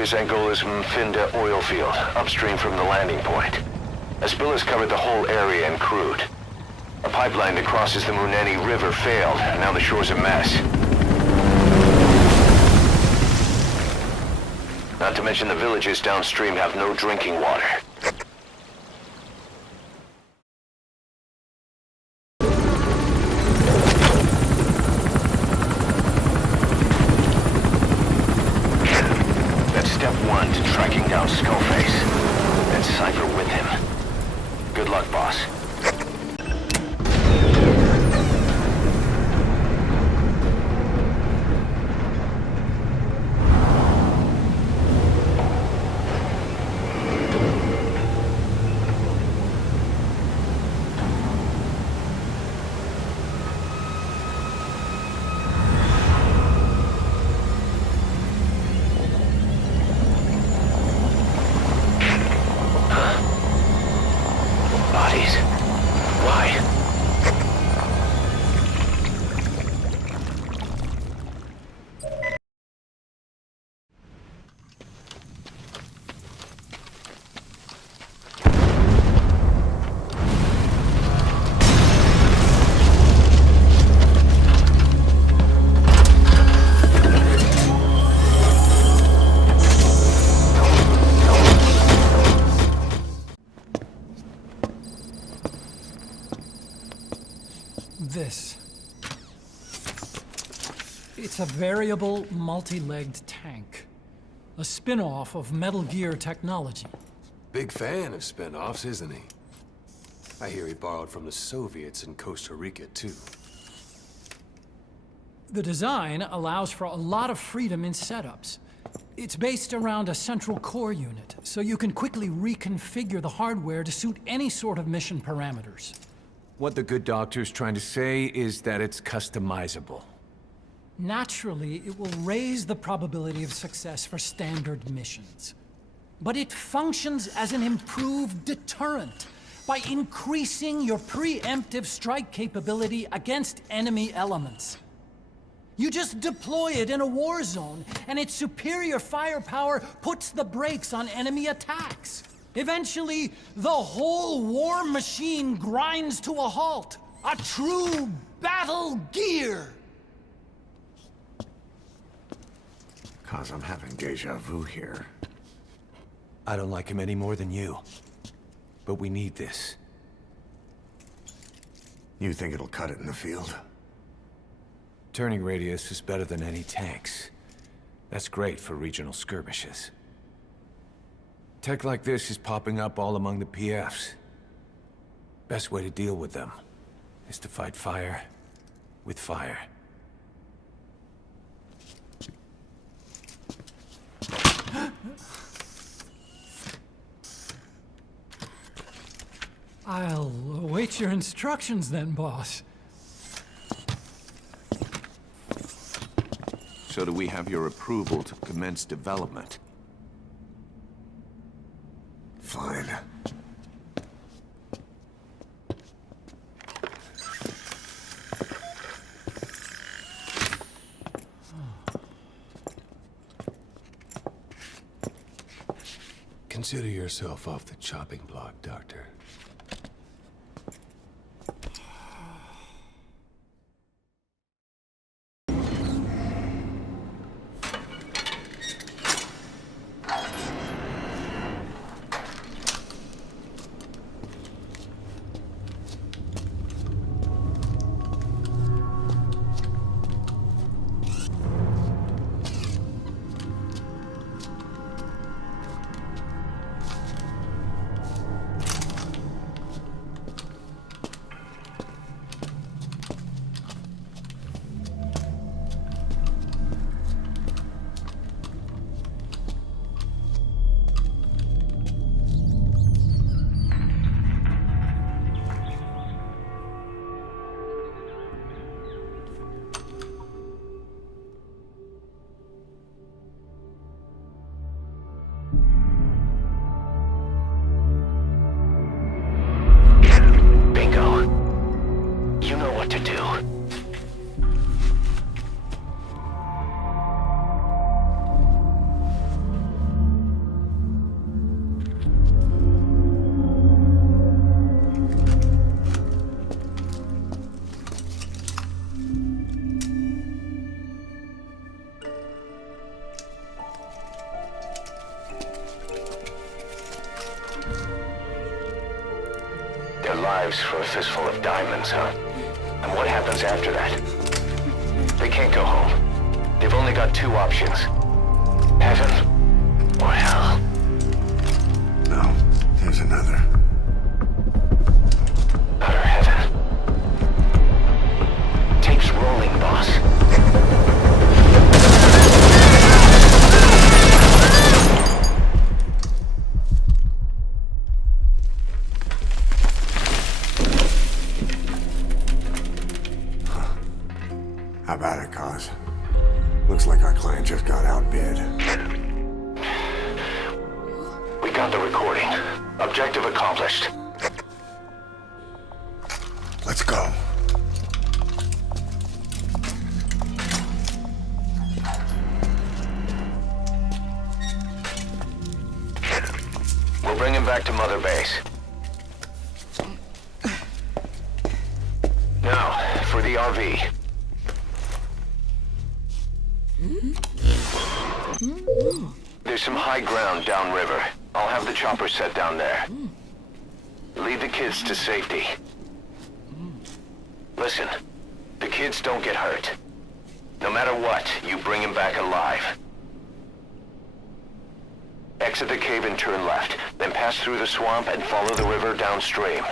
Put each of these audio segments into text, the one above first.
is Angola's Mfinda oil field, upstream from the landing point. A spill has covered the whole area and crude. A pipeline that crosses the Muneni River failed, and now the shore's a mess. Not to mention the villages downstream have no drinking water. That's step one to tracking down Skullface. And Cypher with him. Good luck, boss. It's a variable, multi-legged tank. A spin-off of Metal Gear technology. Big fan of spin-offs, isn't he? I hear he borrowed from the Soviets in Costa Rica, too. The design allows for a lot of freedom in setups. It's based around a central core unit, so you can quickly reconfigure the hardware to suit any sort of mission parameters. What the good doctor's trying to say is that it's customizable. Naturally, it will raise the probability of success for standard missions. But it functions as an improved deterrent by increasing your preemptive strike capability against enemy elements. You just deploy it in a war zone, and its superior firepower puts the brakes on enemy attacks. Eventually, the whole war machine grinds to a halt. A true battle gear! Cause I'm having deja vu here. I don't like him any more than you. But we need this. You think it'll cut it in the field? Turning radius is better than any tanks. That's great for regional skirmishes. Tech like this is popping up all among the PFs. Best way to deal with them is to fight fire with fire. I'll await your instructions then, boss. So do we have your approval to commence development? Fine. Consider yourself off the chopping block, Doctor. lives for a fistful of diamonds, huh? And what happens after that? They can't go home. They've only got two options. Heaven or hell. No, there's another. Utter heaven. Tape's rolling, boss. How about it, Cos? Looks like our client just got outbid. We got the recording. Objective accomplished. Let's go. We'll bring him back to Mother Base. Now, for the RV. There's some high ground downriver. I'll have the chopper set down there. Lead the kids to safety. Listen, the kids don't get hurt. No matter what, you bring them back alive. Exit the cave and turn left, then pass through the swamp and follow the river downstream.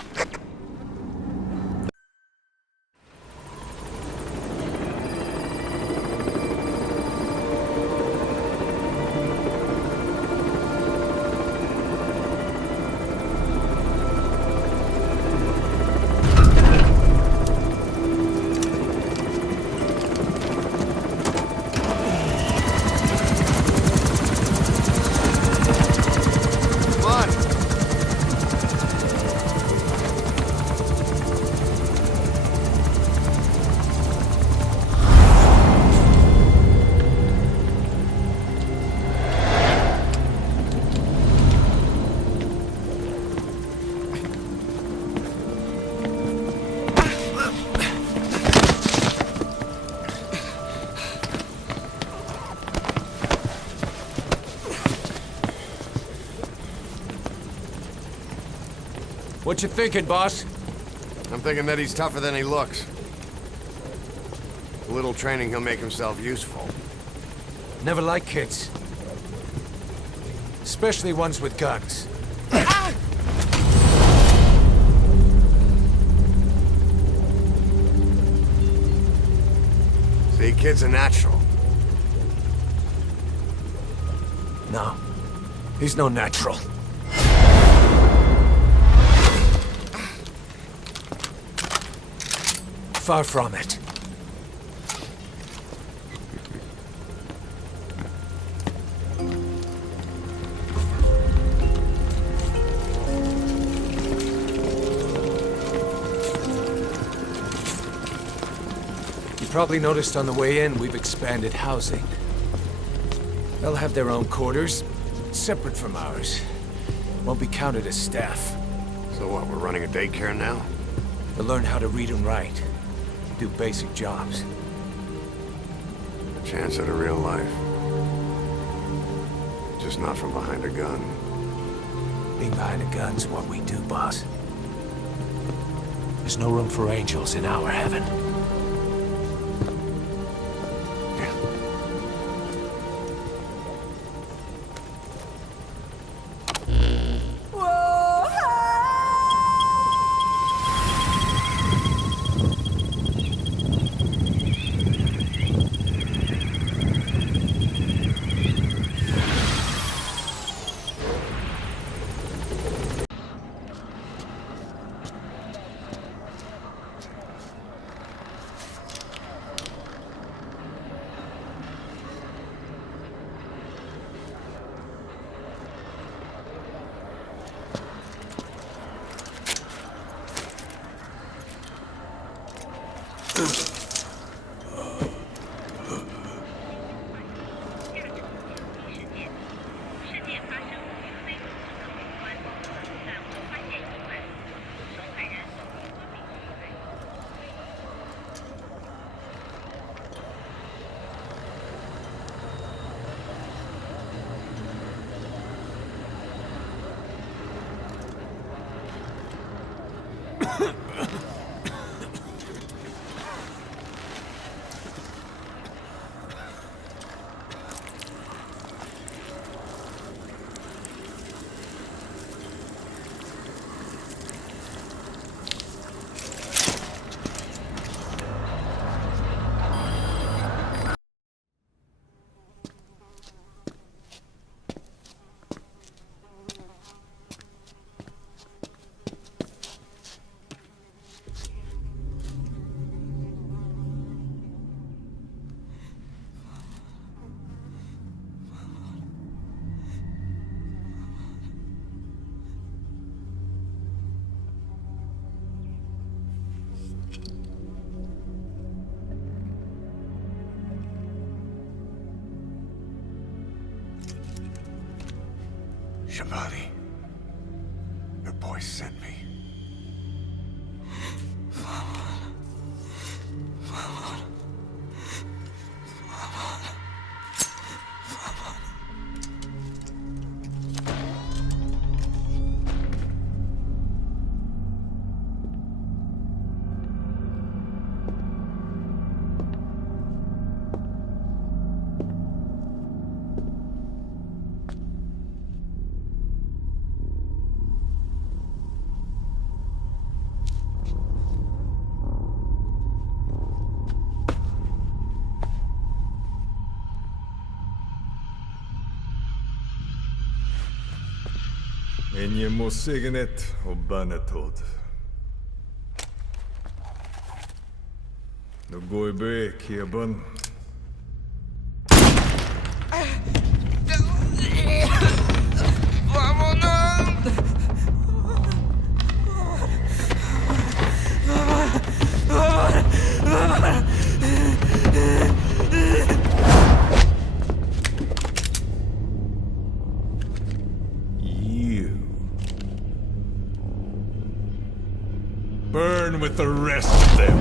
What you thinking, boss? I'm thinking that he's tougher than he looks. A little training, he'll make himself useful. Never like kids. Especially ones with guns. See, kid's a natural. No. He's no natural. Far from it. You probably noticed on the way in, we've expanded housing. They'll have their own quarters, separate from ours. Won't be counted as staff. So what, we're running a daycare now? They'll learn how to read and write. Do basic jobs. A chance at a real life. Just not from behind a gun. Being behind a gun's what we do, boss. There's no room for angels in our heaven. Shabani. The boy sent me. En je må signet og bannetod. Nå går jeg be Kieban. Burn with the rest of them.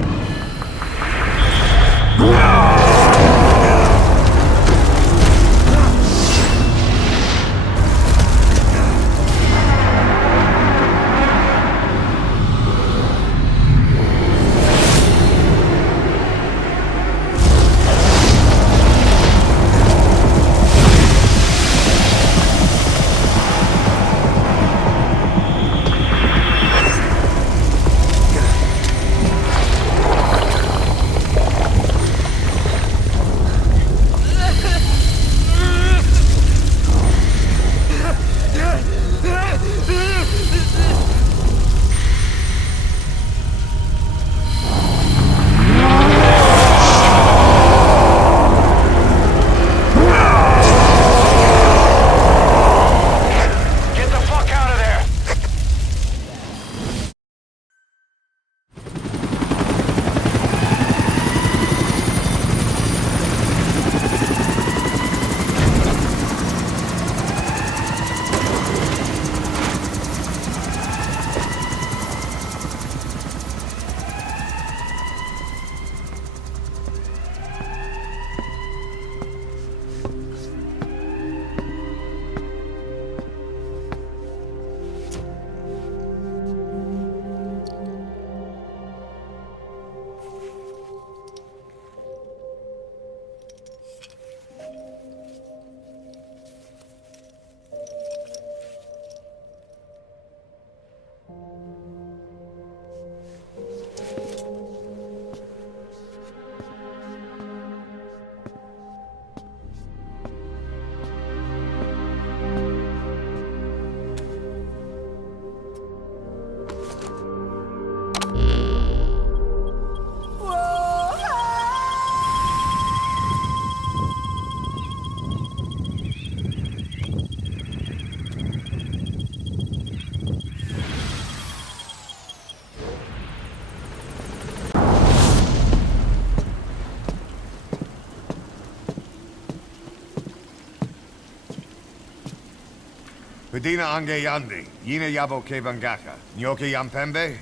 Pedina ange yandi, yine yabo kevangaka, nyoke yampembe?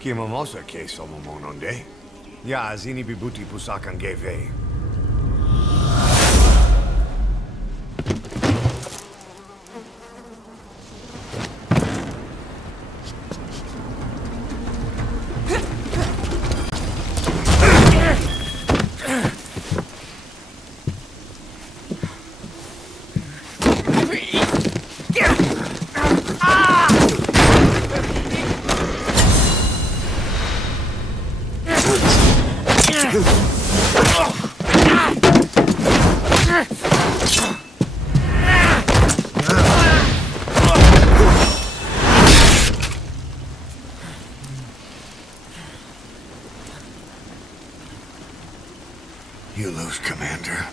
Kimamosa ke somomononde? Ya zini bibuti pusakan geve. You lose, Commander.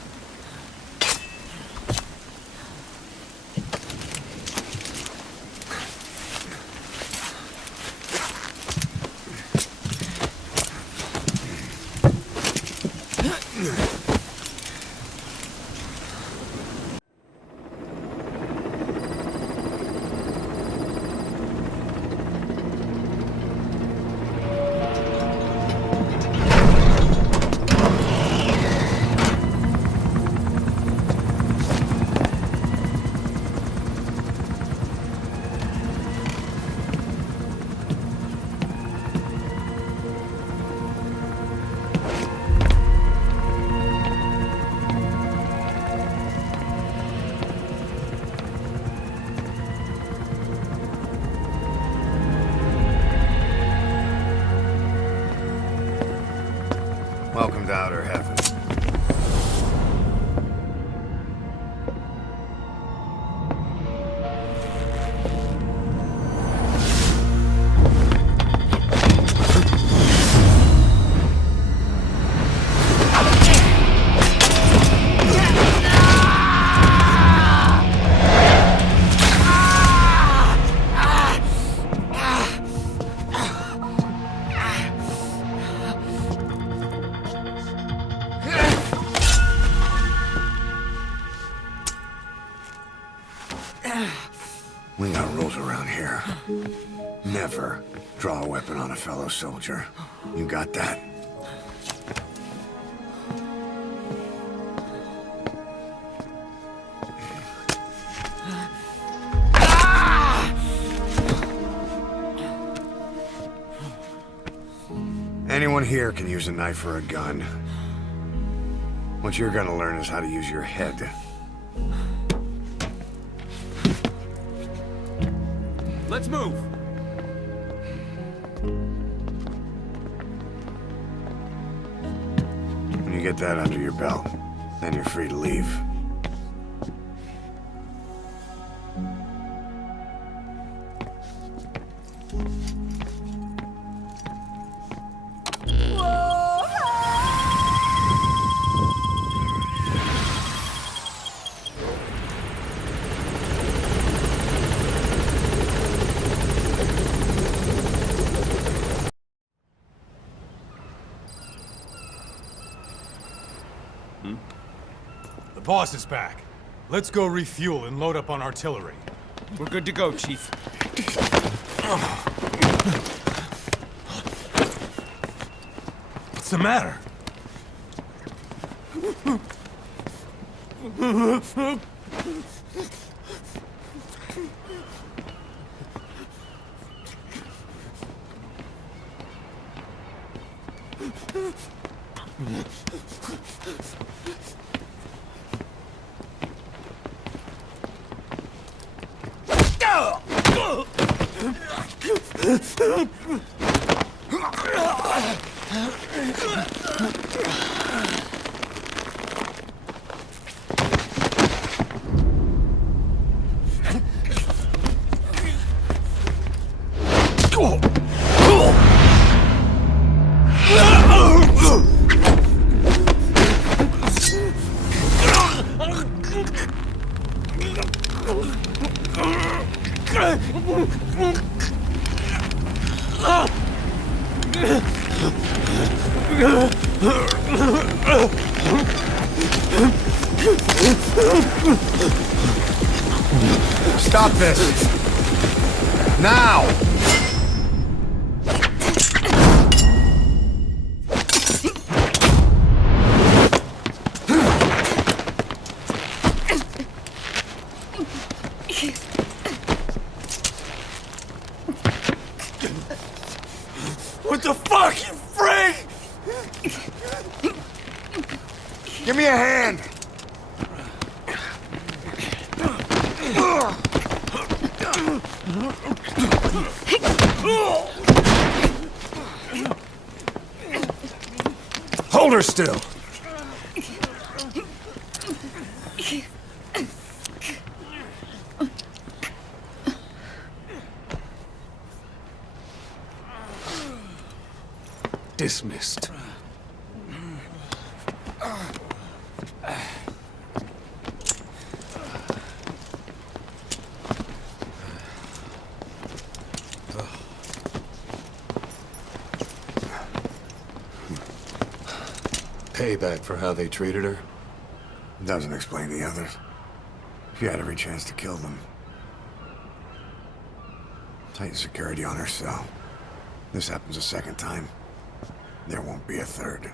Welcome to Outer Heaven. We got rules around here. Never draw a weapon on a fellow soldier. You got that? Anyone here can use a knife or a gun. What you're gonna learn is how to use your head. Let's move! When you get that under your belt, then you're free to leave. The boss is back. Let's go refuel and load up on artillery. We're good to go, Chief. What's the matter? Stop this! Now! What the fuck, you freak? Give me a hand! Hold her still! Dismissed. Payback for how they treated her? Doesn't explain the others. She had every chance to kill them. Tight security on her cell. This happens a second time. There won't be a third.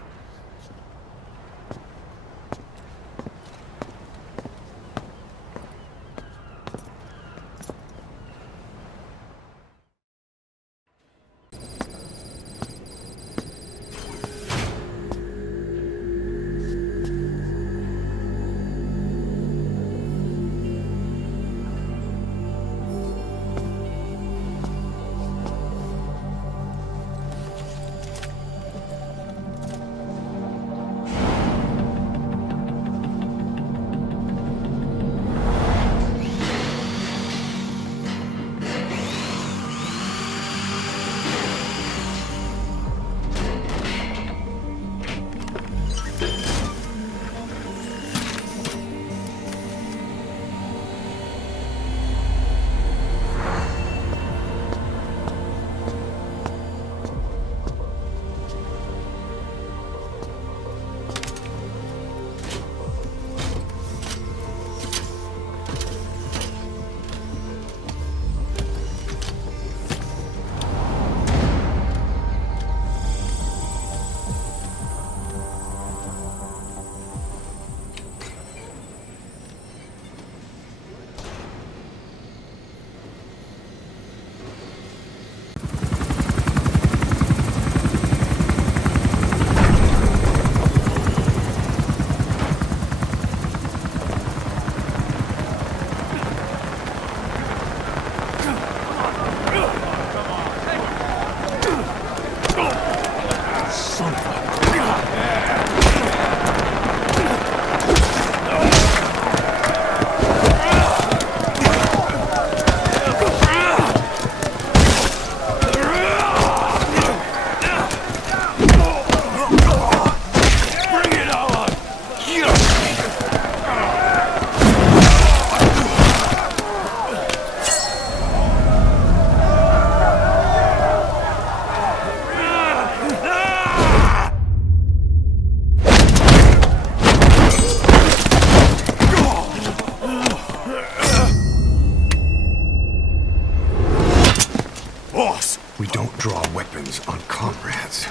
We don't draw weapons on comrades.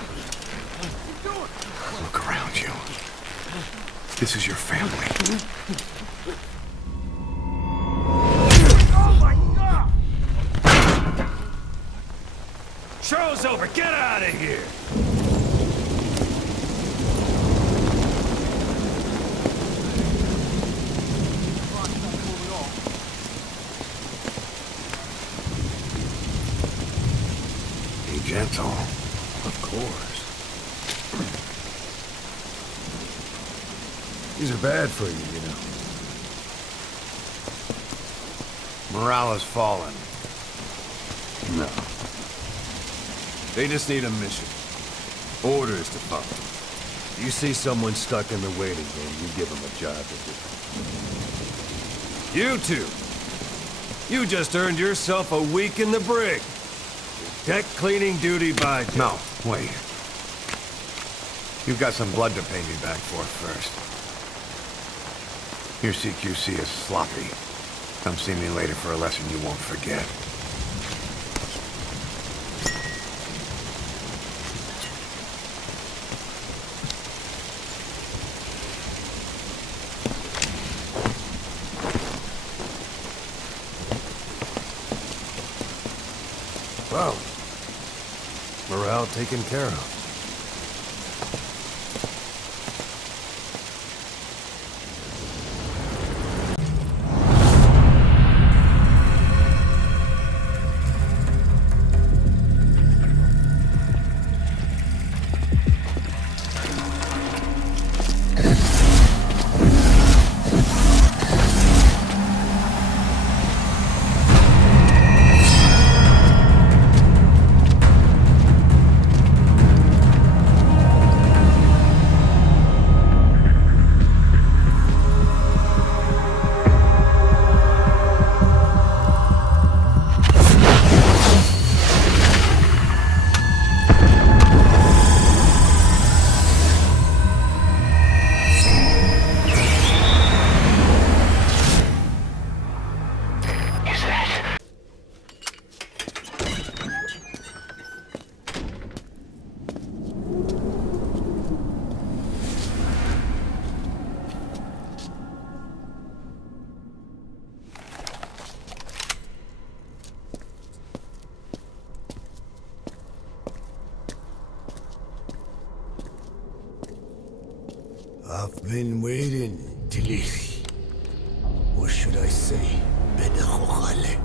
Look around you. This is your family. Show's over! Get out of here! Be gentle. Of course. These are bad for you, you know. Morale has fallen. No. They just need a mission. Orders to follow. You see someone stuck in the waiting room, you give them a job to do. You two! You just earned yourself a week in the brig. Deck cleaning duty by day. No, wait. You've got some blood to pay me back for first. Your CQC is sloppy. Come see me later for a lesson you won't forget. Well, morale taken care of. I've been waiting, Tilith. Or should I say, Bedachochale.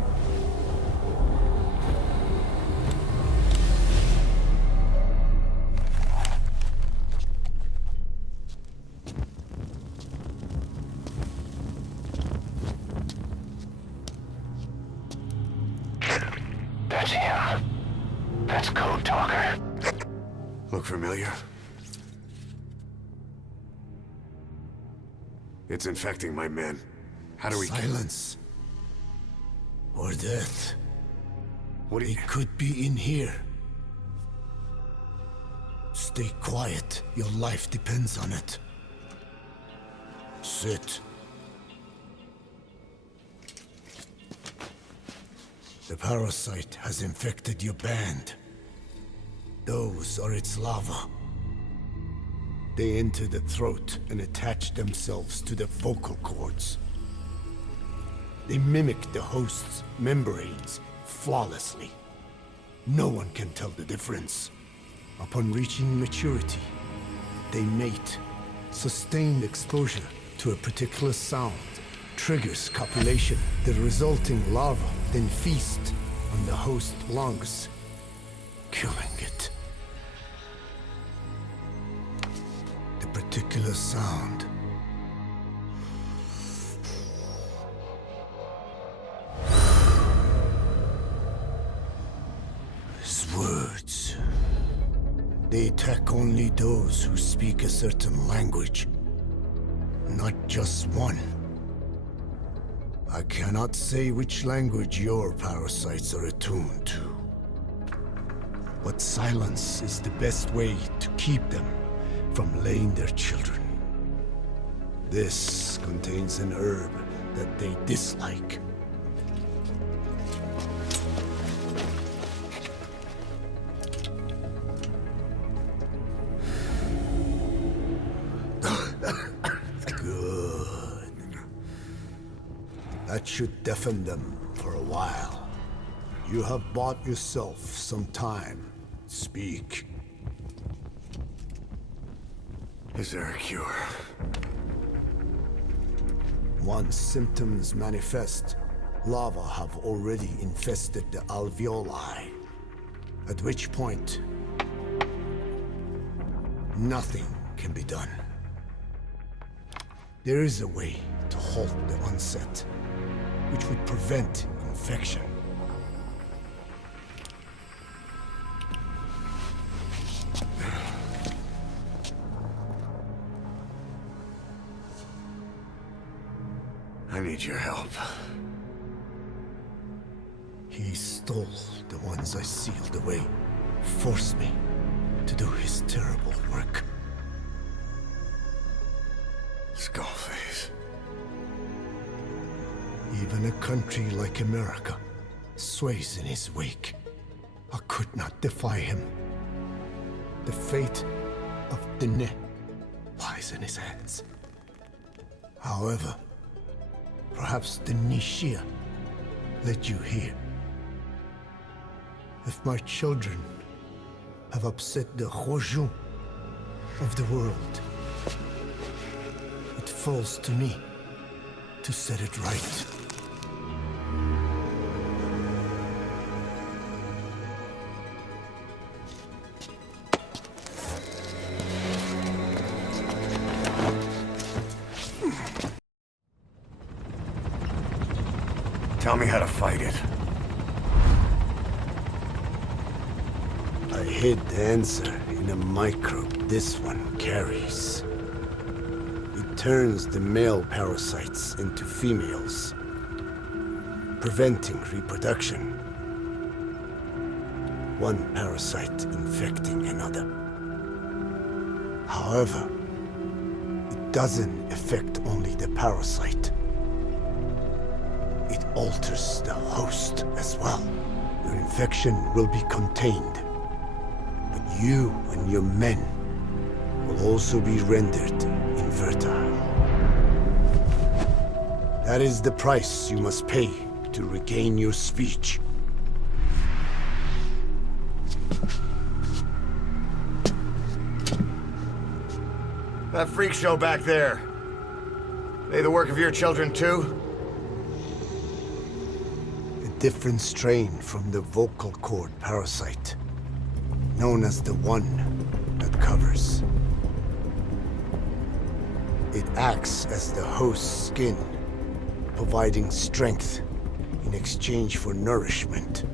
That's him. That's Code Talker. Look familiar? It's infecting my men. How do we... Silence. Or death. What do you... It could be in here. Stay quiet. Your life depends on it. Sit. The parasite has infected your band. Those are its larvae. They enter the throat and attach themselves to the vocal cords. They mimic the host's membranes flawlessly. No one can tell the difference. Upon reaching maturity, they mate. Sustained exposure to a particular sound triggers copulation. The resulting larva then feast on the host lungs, killing it. The particular sound is words. They attack only those who speak a certain language, not just one. I cannot say which language your parasites are attuned to. But silence is the best way to keep them from laying their children. This contains an herb that they dislike. Good. That should deafen them for a while. You have bought yourself some time. Speak. Is there a cure? Once symptoms manifest, larvae have already infested the alveoli. At which point, nothing can be done. There is a way to halt the onset, which would prevent infection. I need your help. He stole the ones I sealed away, forced me to do his terrible work. Skullface. Even a country like America sways in his wake. I could not defy him. The fate of Diné lies in his hands. However, perhaps the Nishia led you here. If my children have upset the Hojun of the world, it falls to me to set it right. Tell me how to fight it. I hid the answer in a microbe this one carries. It turns the male parasites into females, preventing reproduction. One parasite infecting another. However, it doesn't affect only the parasite. It alters the host as well. Your infection will be contained, but you and your men will also be rendered infertile. That is the price you must pay to regain your speech. That freak show back there. They the work of your children too? A different strain from the vocal cord parasite, known as the One that covers. It acts as the host's skin, providing strength in exchange for nourishment.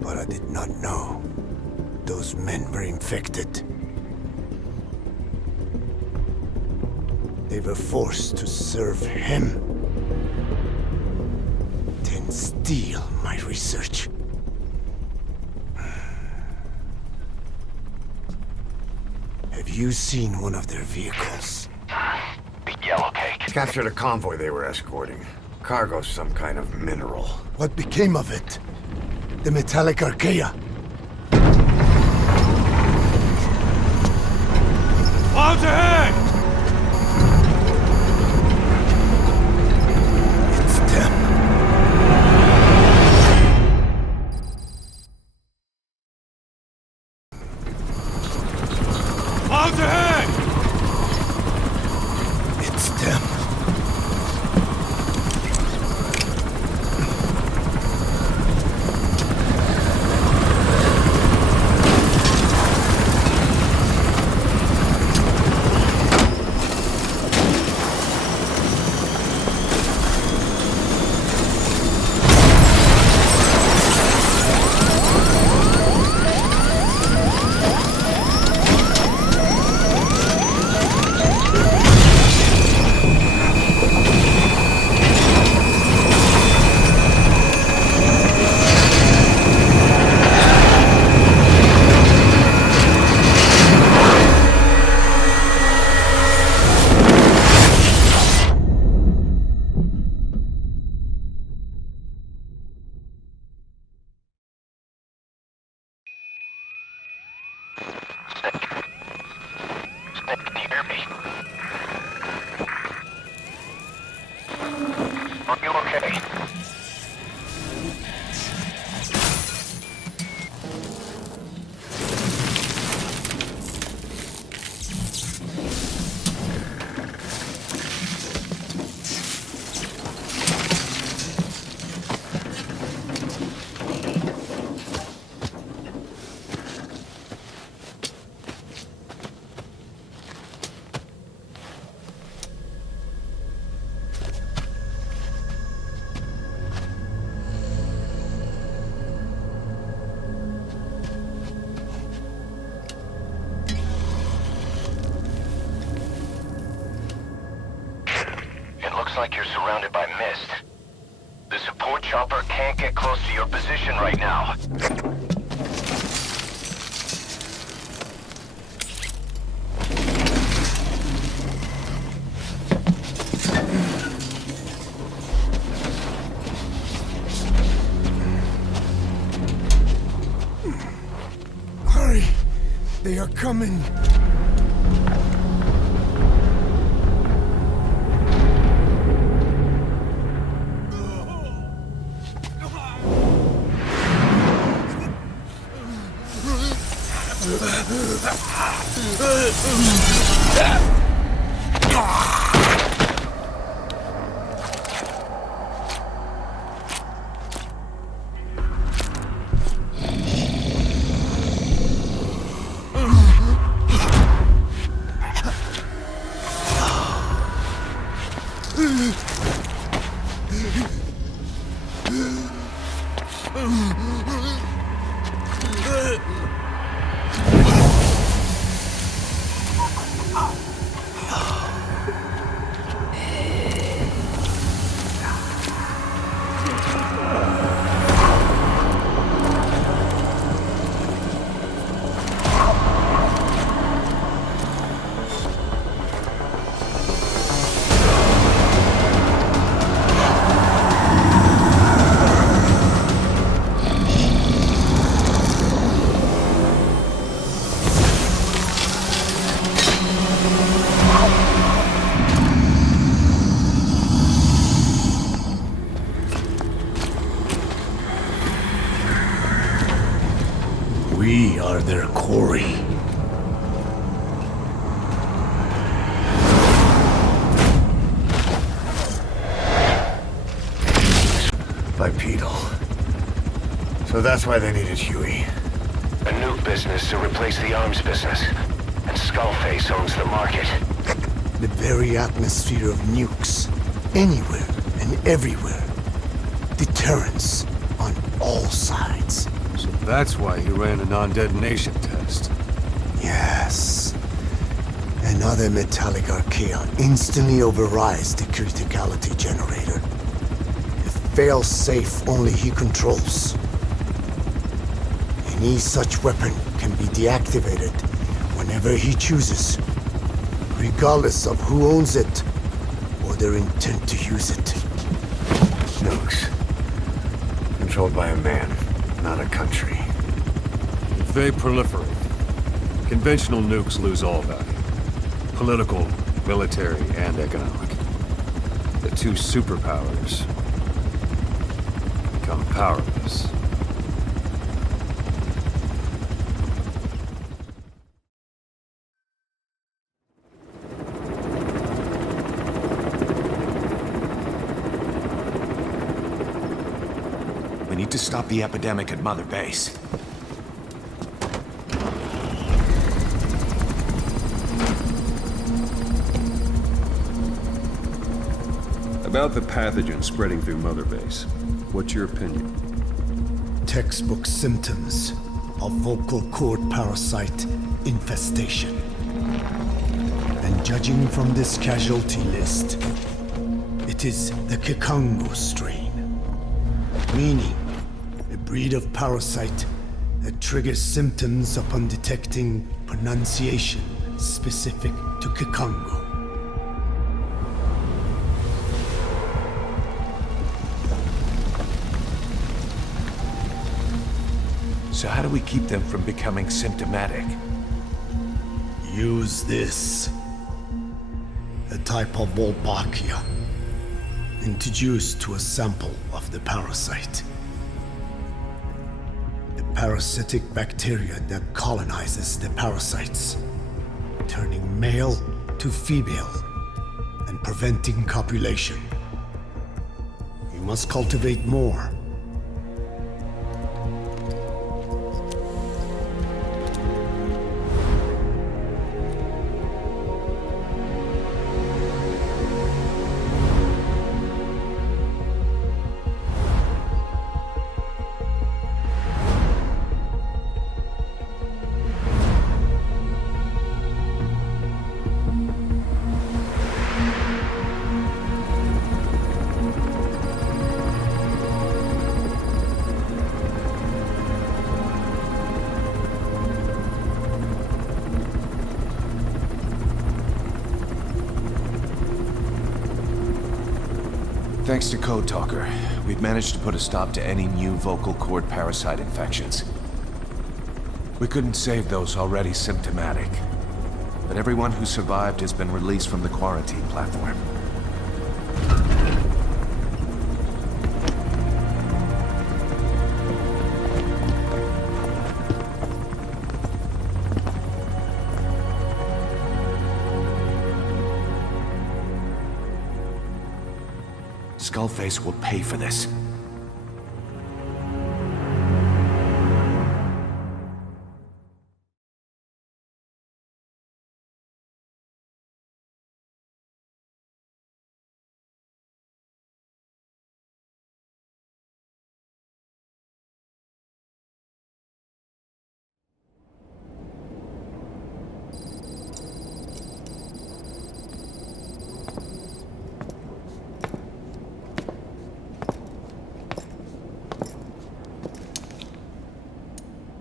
But I did not know those men were infected. They were forced to serve him, then steal my research. Have you seen one of their vehicles? The Yellow Cake. Captured a convoy they were escorting. Cargo's some kind of mineral. What became of it? The metallic archaea? Clouds ahead! It's them. Clouds ahead! It's them. Can you hear me? Are you okay? Looks like you're surrounded by mist. The support chopper can't get close to your position right now. Hurry! They are coming! We are their quarry. So that's why they needed Huey. A nuke business to replace the arms business. And Skullface owns the market. The very atmosphere of nukes. Anywhere and everywhere. Deterrence on all sides. So that's why he ran a non-detonation test. Yes. Another metallic archaea instantly overrides the criticality generator. A fail-safe only he controls. Any such weapon can be deactivated whenever he chooses, regardless of who owns it or their intent to use it. Nukes. Controlled by a man, not a country. If they proliferate, conventional nukes lose all value. Political, military, and economic. The two superpowers become powerless. We need to stop the epidemic at Mother Base. About the pathogen spreading through Mother Base, what's your opinion? Textbook symptoms of vocal cord parasite infestation. And judging from this casualty list, it is the Kikongo strain. Meaning, a breed of parasite that triggers symptoms upon detecting pronunciation specific to Kikongo. So how do we keep them from becoming symptomatic? Use this. A type of Wolbachia. Introduced to a sample of the parasite. A parasitic bacteria that colonizes the parasites, turning male to female and preventing copulation. You must cultivate more. Thanks to Code Talker, we've managed to put a stop to any new vocal cord parasite infections. We couldn't save those already symptomatic, but everyone who survived has been released from the quarantine platform. Skullface will pay for this.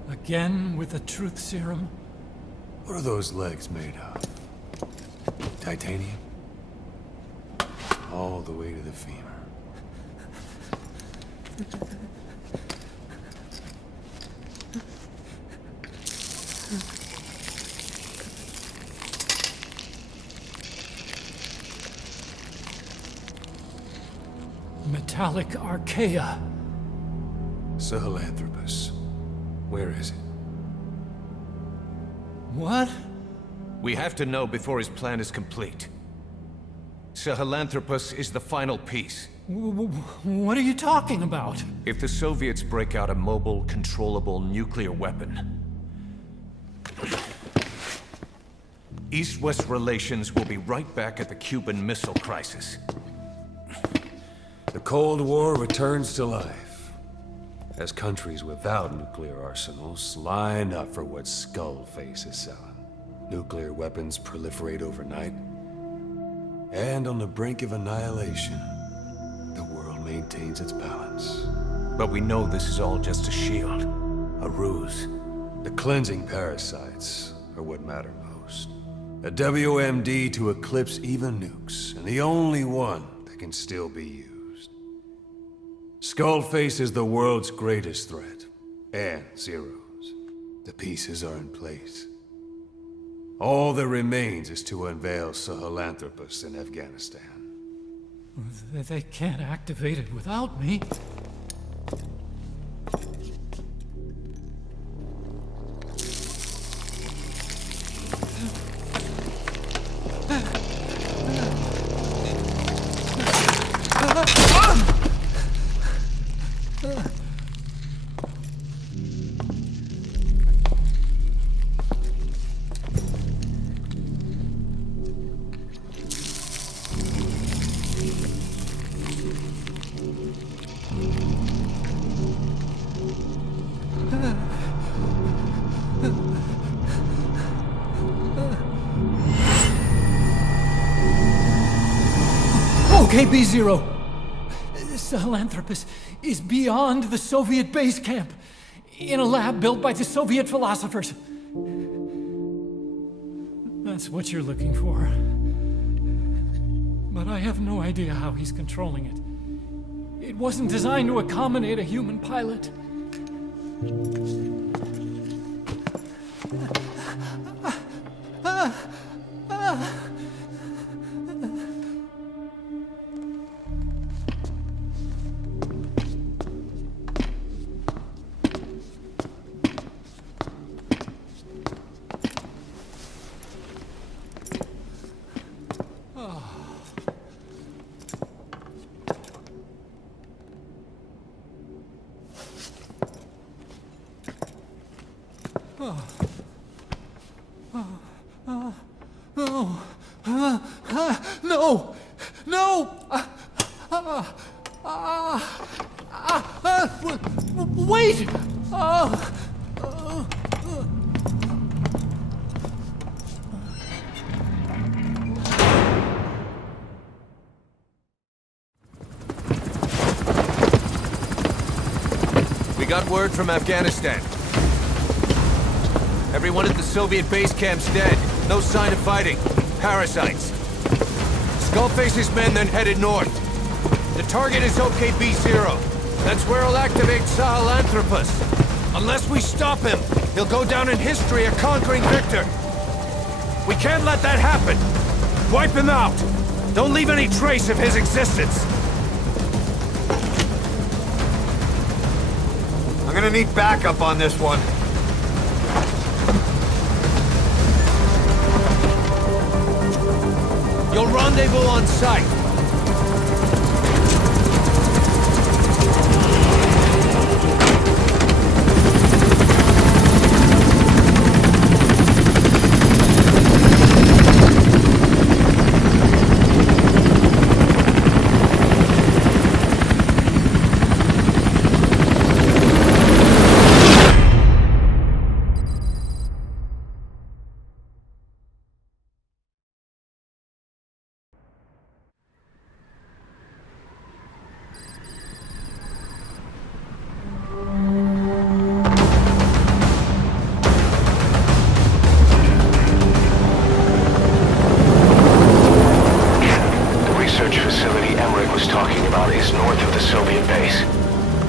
Again with the truth serum? What are those legs made of? Titanium? All the way to the femur. Metallic archaea. Sahelanthropus. Where is it? What? We have to know before his plan is complete. Sahelanthropus is the final piece. What are you talking about? If the Soviets break out a mobile, controllable nuclear weapon, East-West relations will be right back at the Cuban Missile Crisis. The Cold War returns to life, as countries without nuclear arsenals line up for what Skullface is selling. Nuclear weapons proliferate overnight, and on the brink of annihilation, the world maintains its balance. But we know this is all just a shield, a ruse. The cleansing parasites are what matter most. A WMD to eclipse even nukes, and the only one that can still be used. Skullface is the world's greatest threat, and Zero's. The pieces are in place. All that remains is to unveil Sahelanthropus in Afghanistan. They can't activate it without me. Okay, B-Zero. Sahelanthropus is beyond the Soviet base camp, in a lab built by the Soviet philosophers. That's what you're looking for. But I have no idea how he's controlling it. It wasn't designed to accommodate a human pilot. No! No! Wait! We got word from Afghanistan. Everyone at the Soviet base camp's dead. No sign of fighting. Parasites. Skullface's men then headed north. The target is OKB-0. That's where he'll activate Sahelanthropus. Unless we stop him, he'll go down in history a conquering victor. We can't let that happen. Wipe him out. Don't leave any trace of his existence. I'm gonna need backup on this one. You'll rendezvous on site.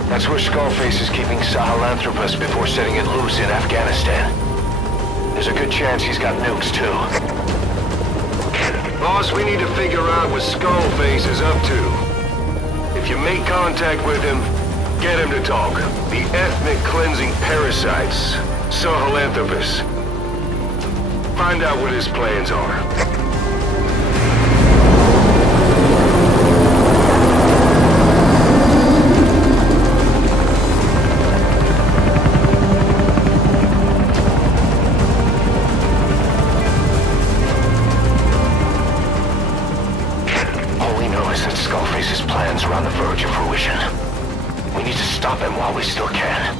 That's where Skullface is keeping Sahelanthropus before setting it loose in Afghanistan. There's a good chance he's got nukes, too. Boss, we need to figure out what Skullface is up to. If you make contact with him, get him to talk. The ethnic cleansing parasites, Sahelanthropus. Find out what his plans are. on the verge of fruition. We need to stop him while we still can.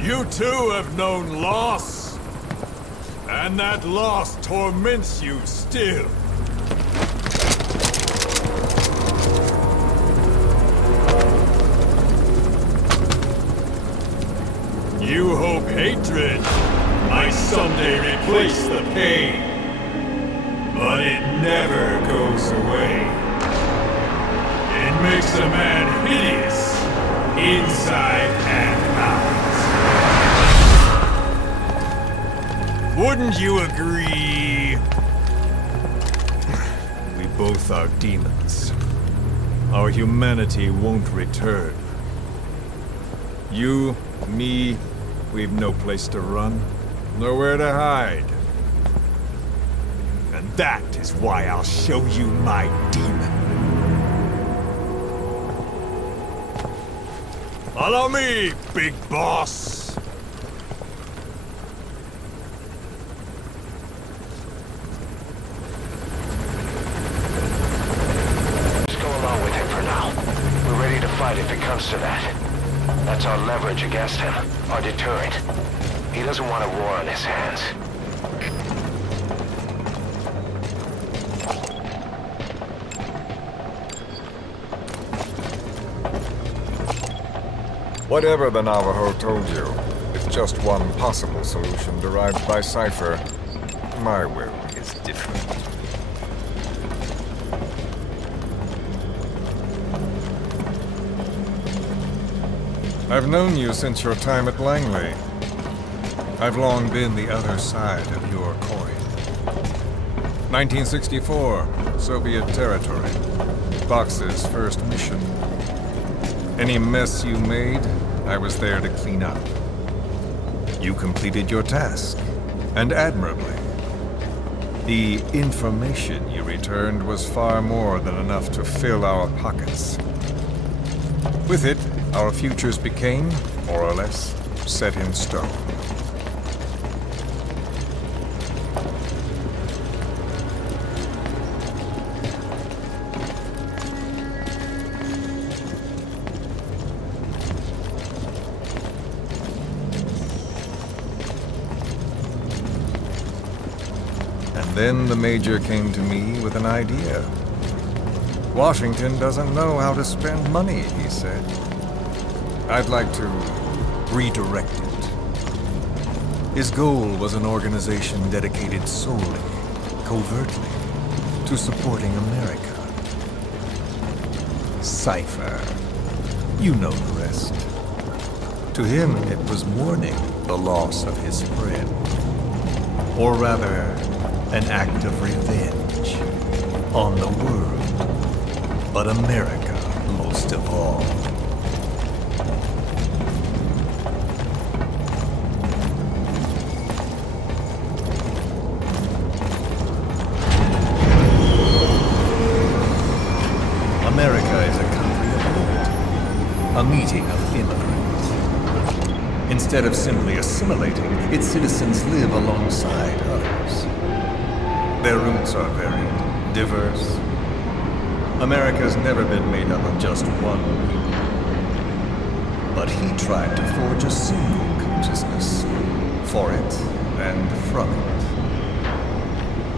You too have known loss. And that loss torments you still. You hope hatred might someday replace the pain. But it never goes away. It makes a man hideous, inside and out. Wouldn't you agree? We both are demons. Our humanity won't return. You, me, we've no place to run, nowhere to hide. And that is why I'll show you my demon. Follow me, big boss! If it comes to that. That's our leverage against him, our deterrent. He doesn't want a war on his hands. Whatever the Navajo told you, it's just one possible solution derived by Cypher. My will is different. I've known you since your time at Langley. I've long been the other side of your coin. 1964, Soviet territory. Box's first mission. Any mess you made, I was there to clean up. You completed your task, and admirably. The information you returned was far more than enough to fill our pockets. With it, our futures became, more or less, set in stone. And then the Major came to me with an idea. Washington doesn't know how to spend money, he said. I'd like to redirect it. His goal was an organization dedicated solely, covertly, to supporting America. Cypher. You know the rest. To him, it was mourning the loss of his friend. Or rather, an act of revenge on the world, but America most of all. America is a country of liberty, a meeting of immigrants. Instead of simply assimilating, its citizens live alongside others. Their roots are varied, diverse. America's never been made up of just one people. But he tried to forge a single consciousness, for it and from it.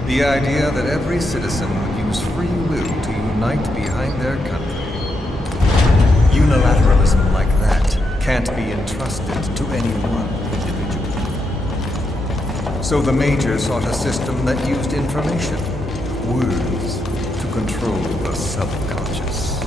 The idea that every citizen would use free will to unite behind their country. Unilateralism like that can't be entrusted to any one individual. So the Major sought a system that used information, words, to control the subconscious.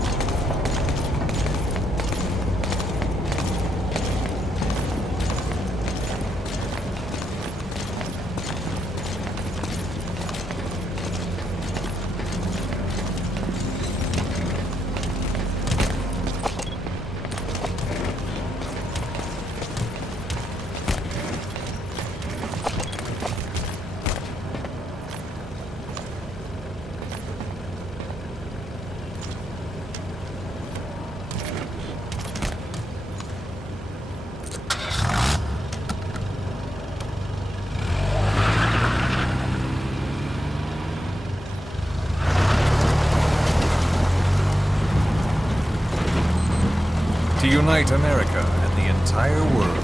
unite America and the entire world.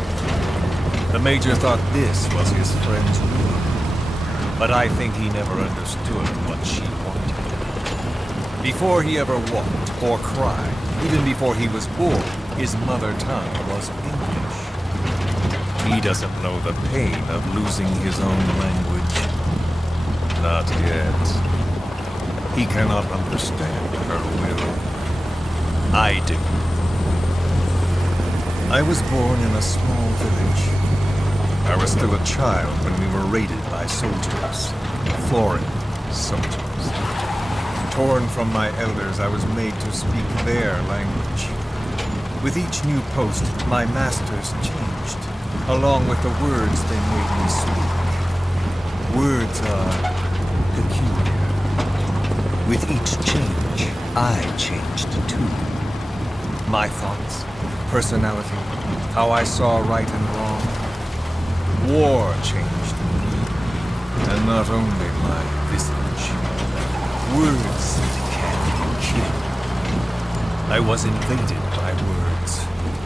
The Major thought this was his friend's ruin, but I think he never understood what she wanted. Before he ever walked or cried, even before he was born, his mother tongue was English. He doesn't know the pain of losing his own language. Not yet. He cannot understand her will. I do. I was born in a small village. I was still a child when we were raided by soldiers. Foreign soldiers. Torn from my elders, I was made to speak their language. With each new post, my masters changed, along with the words they made me speak. Words are peculiar. With each change, I changed too. My thoughts, personality, how I saw right and wrong. War changed me, and not only my visage. Words can kill. I was invaded by words,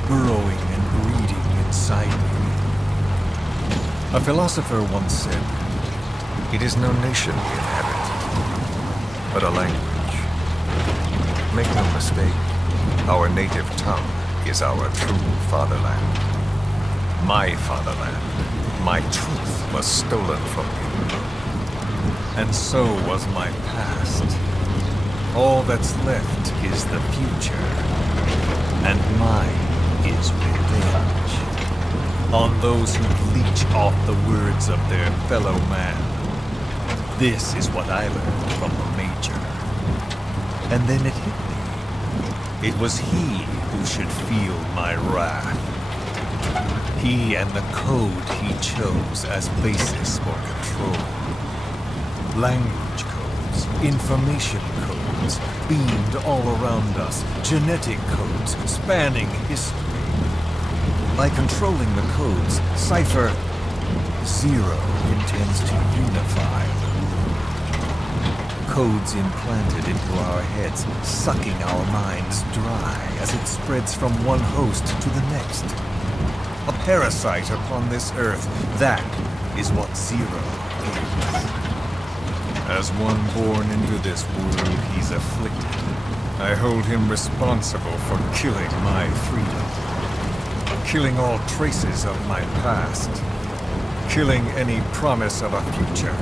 burrowing and breeding inside me. A philosopher once said, "It is no nation we inhabit, but a language." Make no mistake, our native tongue is our true fatherland. My fatherland, my truth was stolen from me. And so was my past. All that's left is the future. And mine is revenge. On those who leech off the words of their fellow man. This is what I learned from the Major. And then it hit me. It was he who should feel my wrath. He and the code he chose as basis for control. Language codes, information codes, beamed all around us, genetic codes spanning history. By controlling the codes, Cypher Zero intends to unify the world. Codes implanted into our heads, sucking our minds dry as it spreads from one host to the next. A parasite upon this earth, that is what Zero is. As one born into this world, he's afflicted. I hold him responsible for killing my freedom. Killing all traces of my past. Killing any promise of a future.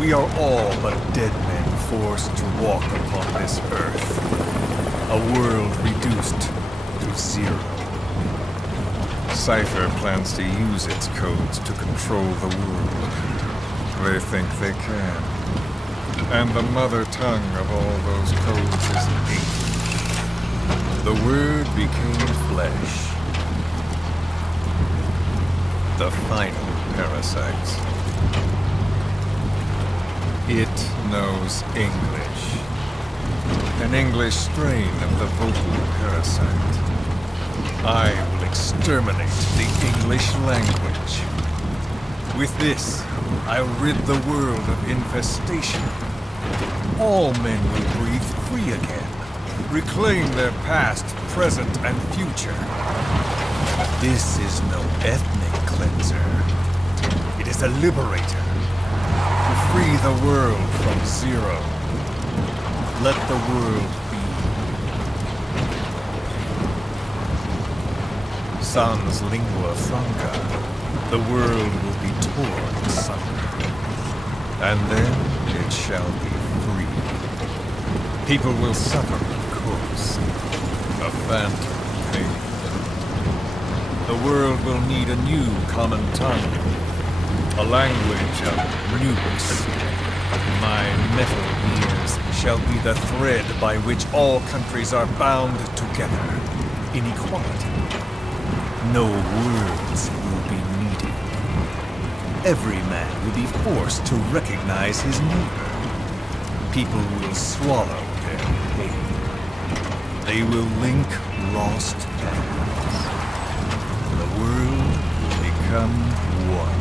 We are all but dead men forced to walk upon this earth. A world reduced to zero. Cypher plans to use its codes to control the world. They think they can. And the mother tongue of all those codes is hate. The Word became flesh. The final parasite. It knows English. An English strain of the vocal parasite. I will exterminate the English language. With this, I'll rid the world of infestation. All men will breathe free again, reclaim their past, present, and future. This is no ethnic cleanser. It is a liberator. To free the world from Zero. Let the world be. Sans lingua franca, the world will be torn asunder. And then it shall be free. People will suffer, of course. A phantom pain. The world will need a new common tongue. A language of nukes. My metal ears shall be the thread by which all countries are bound together. In equality. No words will be needed. Every man will be forced to recognize his neighbor. People will swallow their pain. They will link lost paths. The world will become one.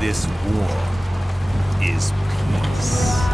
This war is peace.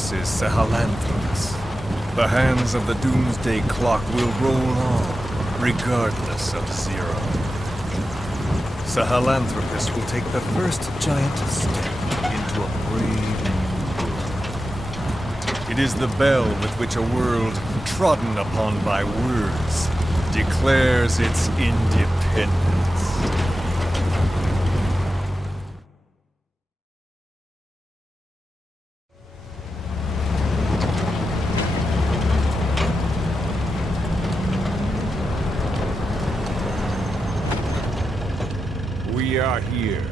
This is Sahelanthropus. The hands of the Doomsday Clock will roll on, regardless of Zero. Sahelanthropus will take the first giant step into a brave new world. It is the bell with which a world trodden upon by words declares its independence. We are here.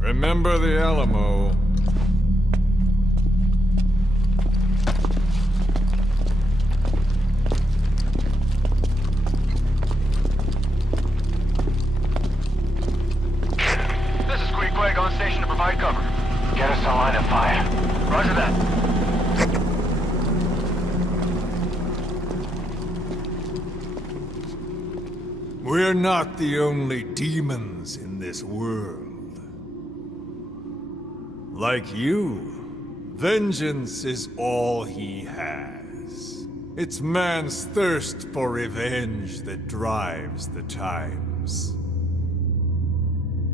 Remember the Alamo. Quake on station to provide cover. Get us a line of fire. Roger that. We're not the only demons in this world. Like you, vengeance is all he has. It's man's thirst for revenge that drives the times.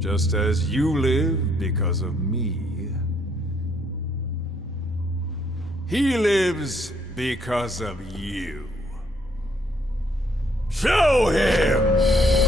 Just as you live because of me, he lives because of you. Show him!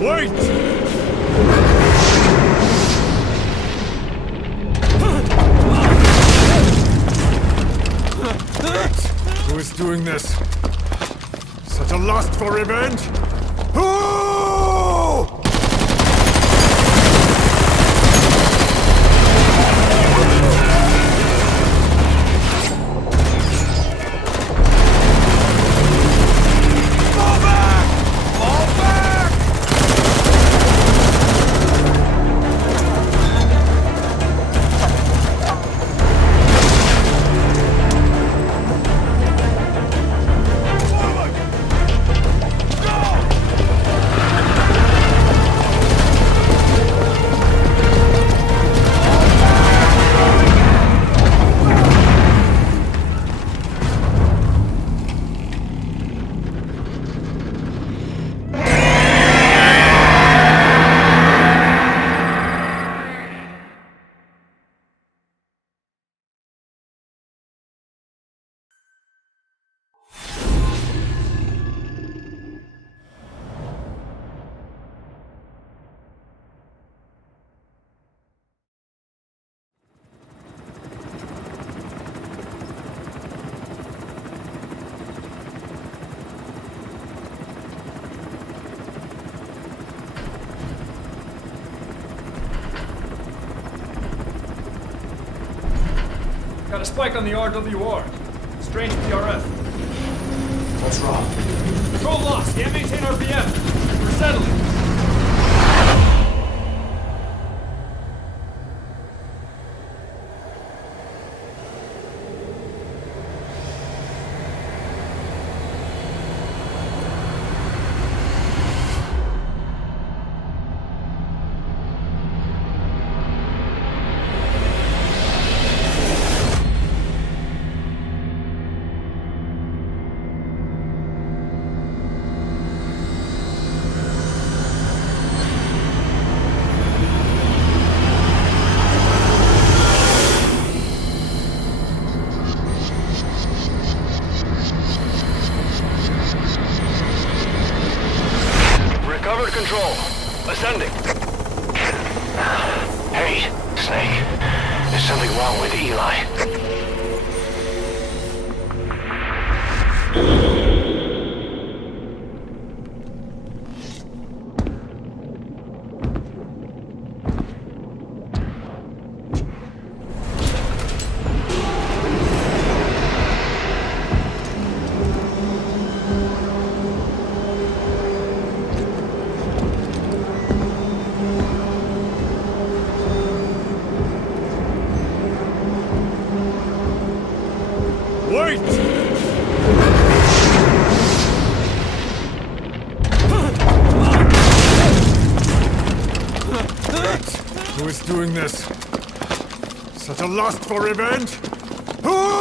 Wait! Who is doing this? Such a lust for revenge? Who? Got a spike on the RWR. Strange PRF. What's wrong? Control lost. Can't maintain RPM. We're settling. Recovered control. Ascending. Hey, Snake. There's something wrong with Eli. Who is doing this? Such a lust for revenge? Who?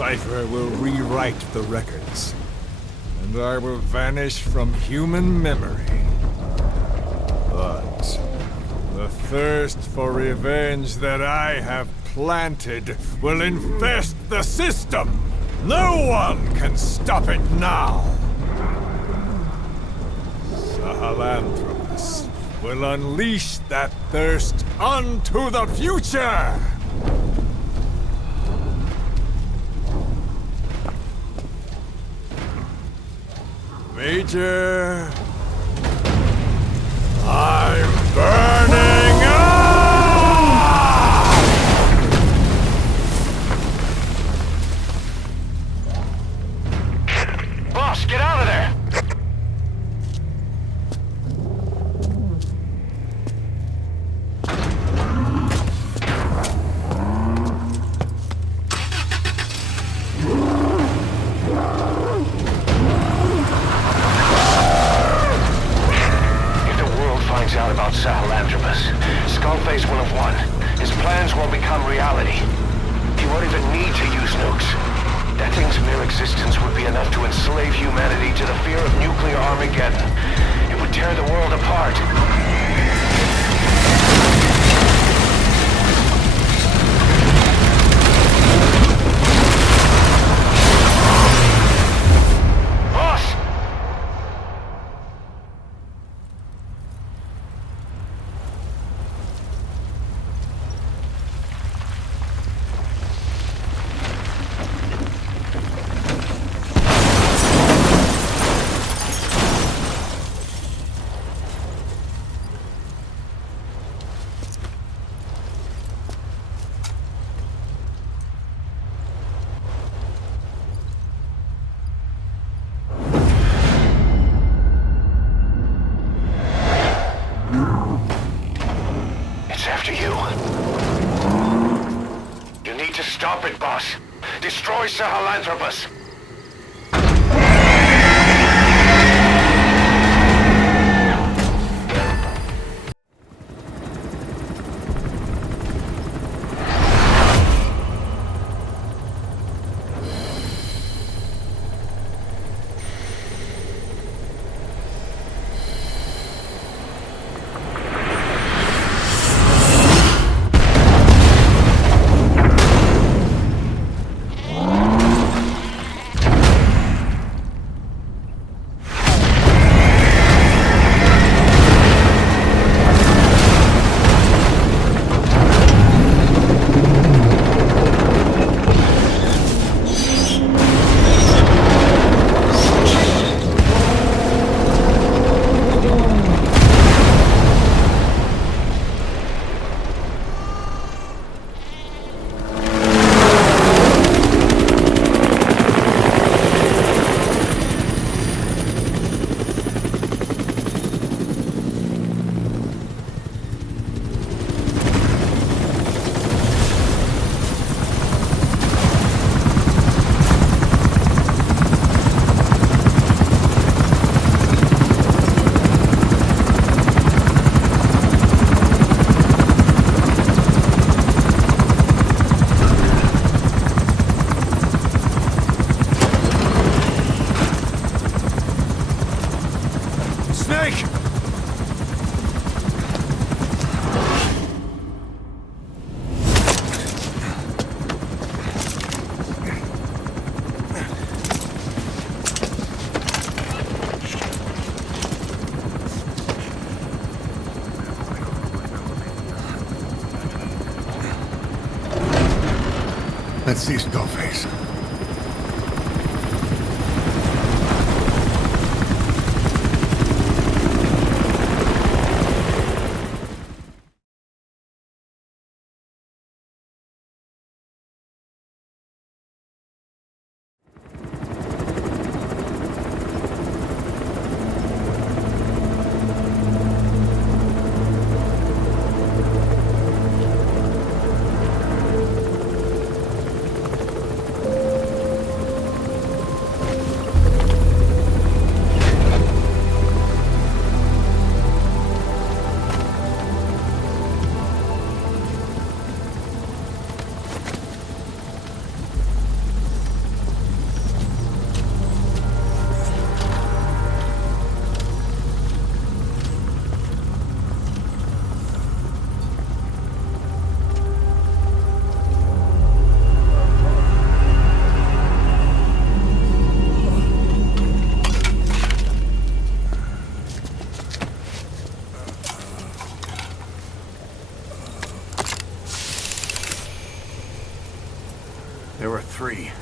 Cypher will rewrite the records, and I will vanish from human memory. But the thirst for revenge that I have planted will infest the system. No one can stop it now. Sahelanthropus will unleash that thirst unto the future! Major... I'm burning up! Boss, get out of there! Out about Sahelanthropus. Skullface will have won. His plans will become reality. He won't even need to use nukes. That thing's mere existence would be enough to enslave humanity to the fear of nuclear Armageddon. It would tear the world apart. Stop it, boss. Destroy Sahelanthropus. Let's see Skullface. There were 3.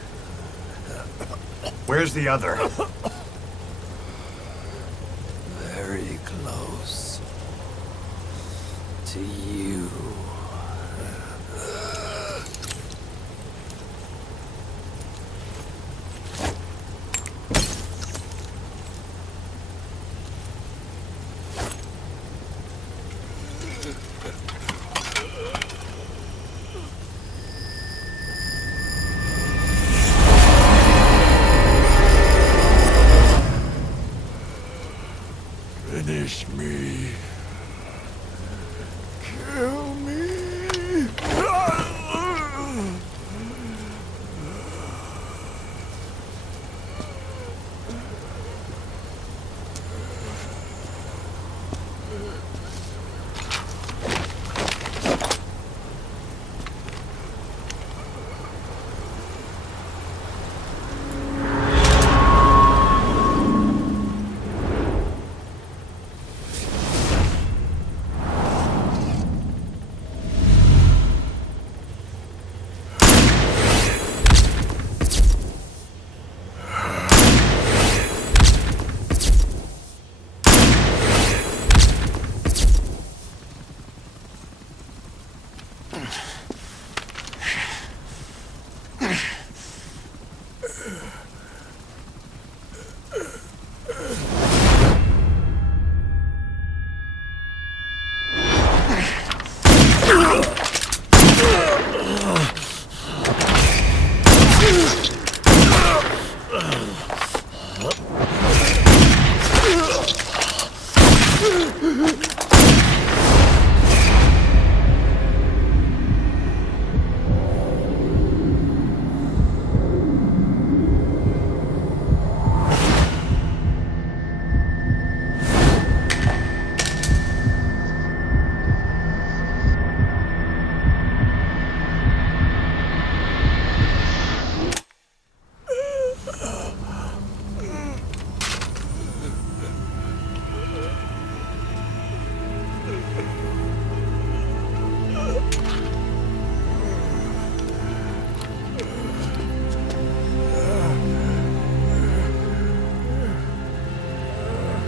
Where's the other? Very close to you. Finish me. Kill me.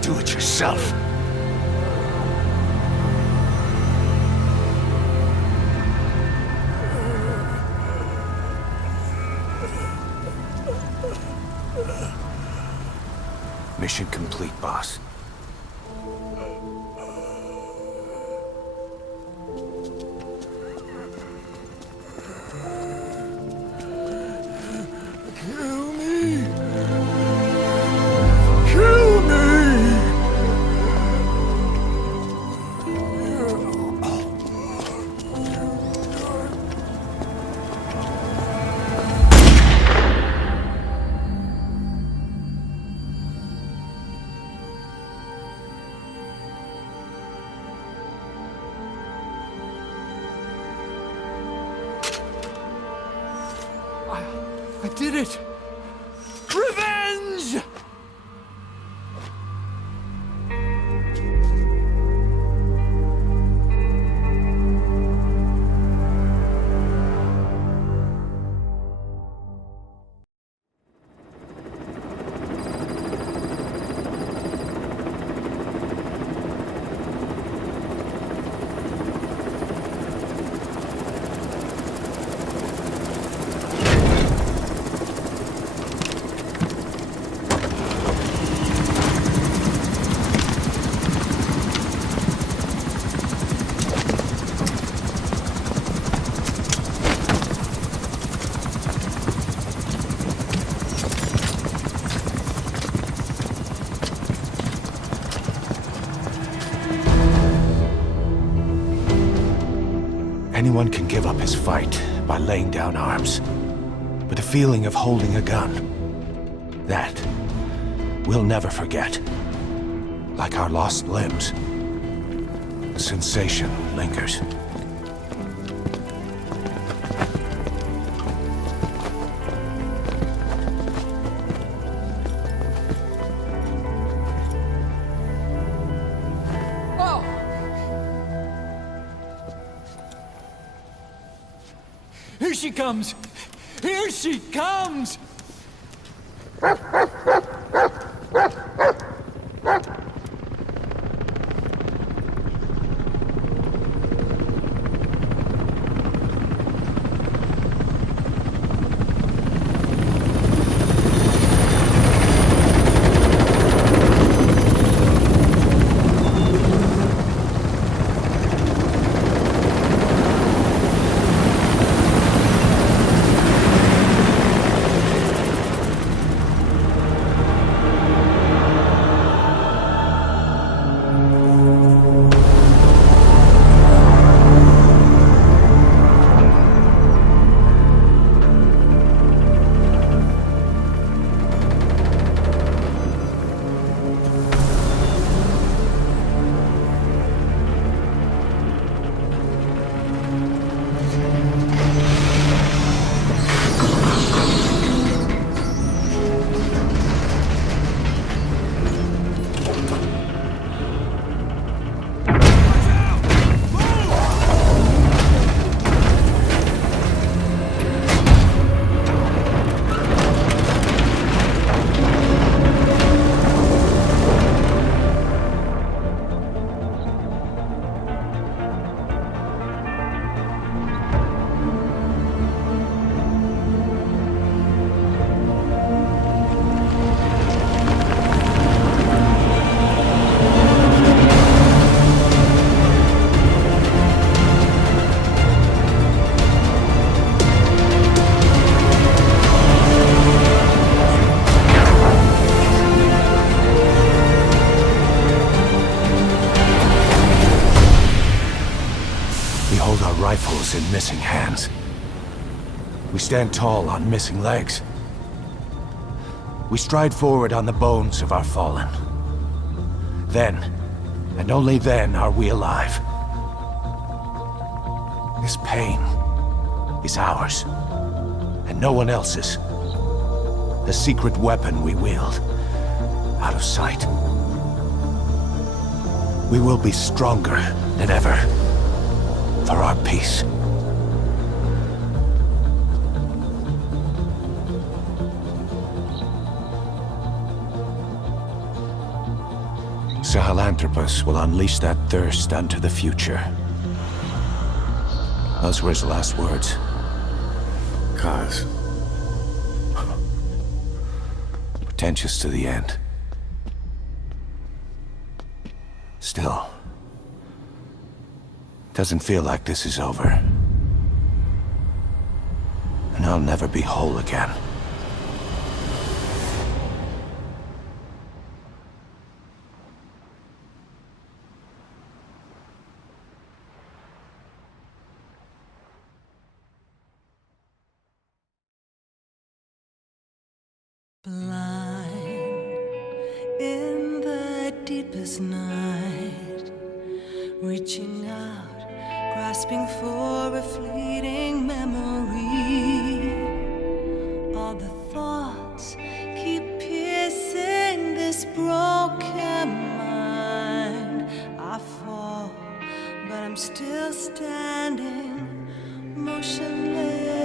Do it yourself. Mission complete, boss. Kill me. Kill me. I did it! Revenge! Anyone can give up his fight by laying down arms. But the feeling of holding a gun, that we'll never forget. Like our lost limbs, the sensation lingers. Here she comes! Here she comes! Rifles in missing hands. We stand tall on missing legs. We stride forward on the bones of our fallen. Then, and only then, are we alive. This pain is ours, and no one else's. The secret weapon we wield, out of sight. We will be stronger than ever. For our peace. Sahelanthropus will unleash that thirst unto the future. Those were his last words. Kaz. Pretentious to the end. Still. Doesn't feel like this is over. And I'll never be whole again. Blind in the deepest night, reaching out, grasping for a fleeting memory. All the thoughts keep piercing this broken mind. I fall, but I'm still standing, motionless.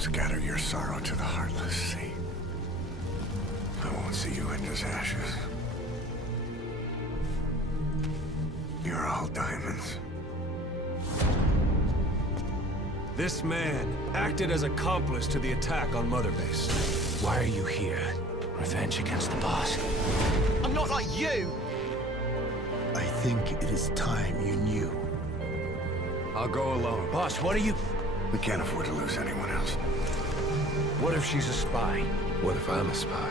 Don't scatter your sorrow to the heartless, see? I won't see you end as ashes. You're all diamonds. This man acted as accomplice to the attack on Mother Base. Why are you here? Revenge against the boss? I'm not like you! I think it is time you knew. I'll go alone. Boss, what are you... We can't afford to lose anyone else. What if she's a spy? What if I'm a spy?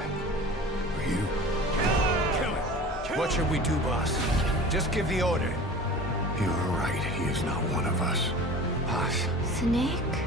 For you? Kill him! What should we do, boss? Just give the order. You're right. He is not one of us. Boss. Snake?